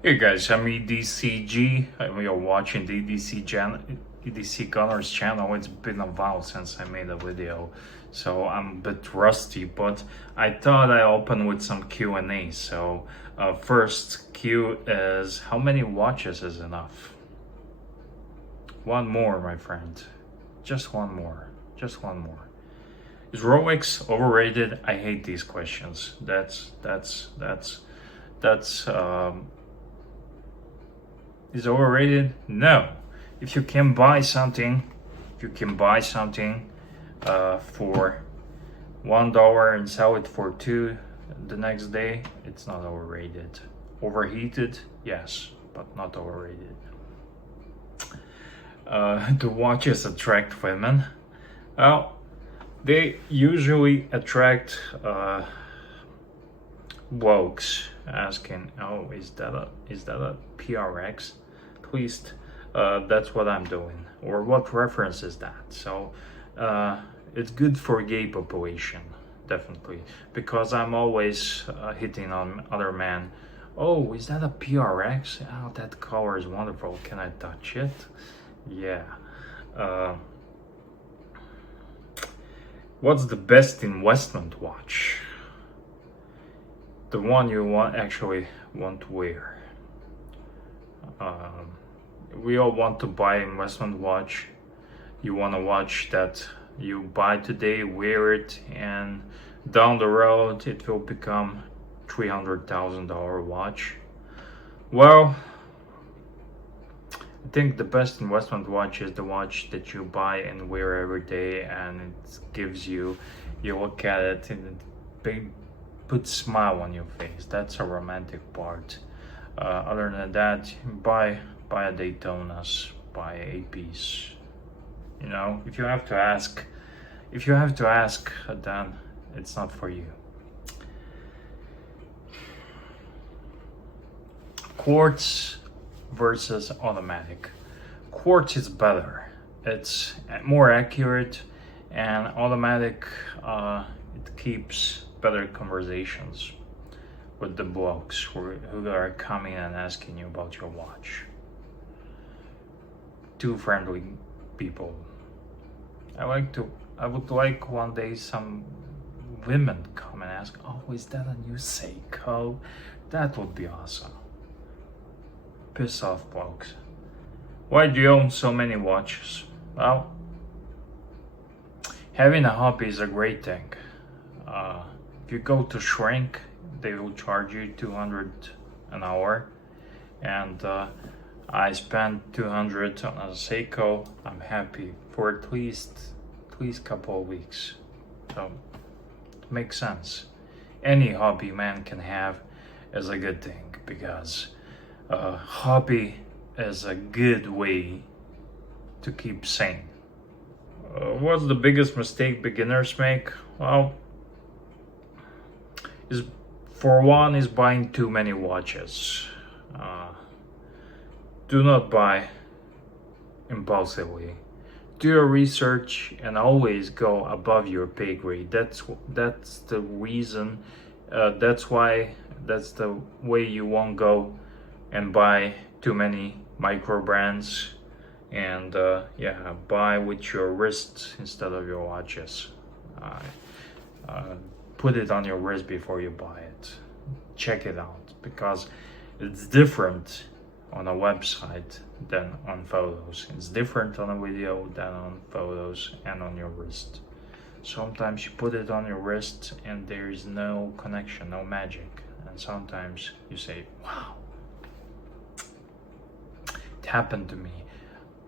Hey guys, I'm EDCG. We are watching the EDC Gunners channel. It's been a while since I made a video, so I'm a bit rusty, but I thought I open with some Q&A. So first Q is, how many watches is enough? One more, my friend. Just one more. Just one more. Is Rolex overrated? I hate these questions. That's is overrated? No. If you can buy something, for $1 and sell it for two the next day, it's not overrated. Overheated, yes, but not overrated. Do watches attract women? Well, they usually attract blokes asking, "Oh, is that a PRX?" At least that's what I'm doing, or what reference is that? So it's good for gay population, definitely, because I'm always hitting on other men. Oh, is that a PRX? Oh, that color is wonderful. Can I touch it? Yeah. Uh, what's the best investment watch? The one you actually want to wear. We all want to buy investment watch. You want a watch that you buy today, wear it, and down the road it will become $300,000 watch. Well, I think the best investment watch is the watch that you buy and wear every day, and it gives you look at it and it puts smile on your face. That's a romantic part. Other than that, buy a Daytona's, buy APs. You know, if you have to ask, then it's not for you. Quartz versus automatic. Quartz is better. It's more accurate, and automatic it keeps better conversations with the blokes who are coming and asking you about your watch. Two friendly people. I would like one day some women come and ask, "Oh, is that a new Seiko?" That would be awesome. Piss off, blokes. Why do you own so many watches? Well, having a hobby is a great thing. If you go to Shrink, they will charge you 200 an hour, and I spent 200 on a Seiko. I'm happy for at least couple of weeks. So it makes sense. Any hobby man can have is a good thing, because hobby is a good way to keep sane. What's the biggest mistake beginners make? Well, is buying too many watches. Do not buy impulsively. Do your research and always go above your pay grade. That's the reason. That's the way you won't go and buy too many micro brands. And buy with your wrist instead of your watches. Put it on your wrist before you buy it. Check it out, because it's different on a website than on photos. It's different on a video than on photos and on your wrist. Sometimes you put it on your wrist and there is no connection, no magic. And sometimes you say, "Wow." It happened to me.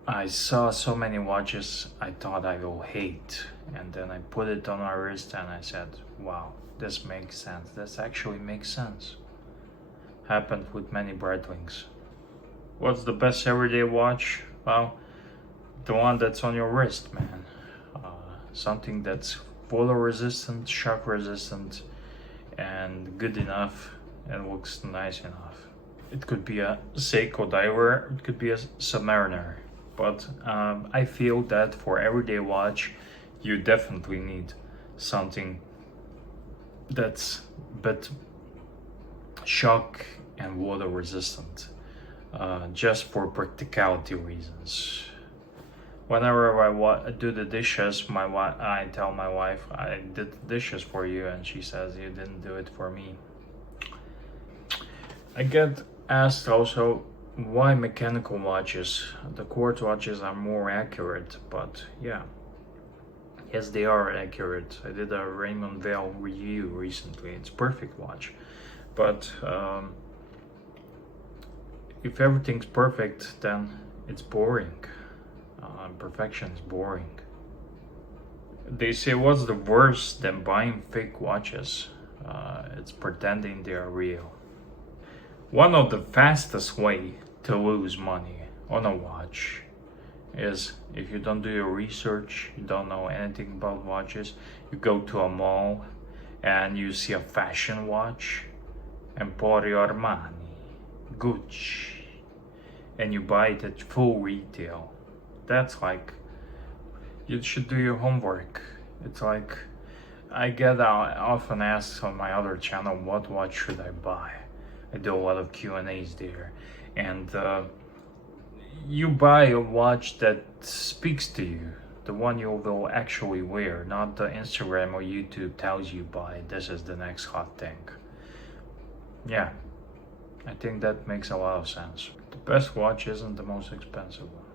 I saw so many watches I thought I will hate, and then I put it on my wrist and I said, "Wow, this makes sense. This actually makes sense." Happened with many Breitling. What's the best everyday watch? Well, the one that's on your wrist, man. Something that's water resistant, shock resistant, and good enough, and looks nice enough. It could be a Seiko Diver, it could be a Submariner. But I feel that for everyday watch, you definitely need something that's a bit shock and water resistant, just for practicality reasons. Whenever I do the dishes, I tell my wife I did the dishes for you, and she says you didn't do it for me. I get asked also why mechanical watches. The quartz watches are more accurate, but yeah, yes, they are accurate. I did a Raymond Vale review recently. It's a perfect watch, but if everything's perfect, then it's boring. Perfection is boring. They say what's the worst than buying fake watches? It's pretending they are real. One of the fastest way to lose money on a watch is if you don't do your research, you don't know anything about watches, you go to a mall and you see a fashion watch, Emporio Armani, Gucci, and you buy it at full retail. That's like, you should do your homework. It's like, I get often asked on my other channel, what watch should I buy? I do a lot of Q&As there, and you buy a watch that speaks to you, the one you will actually wear, not the Instagram or YouTube tells you buy, this is the next hot thing. Yeah, I think that makes a lot of sense. The best watch isn't the most expensive one.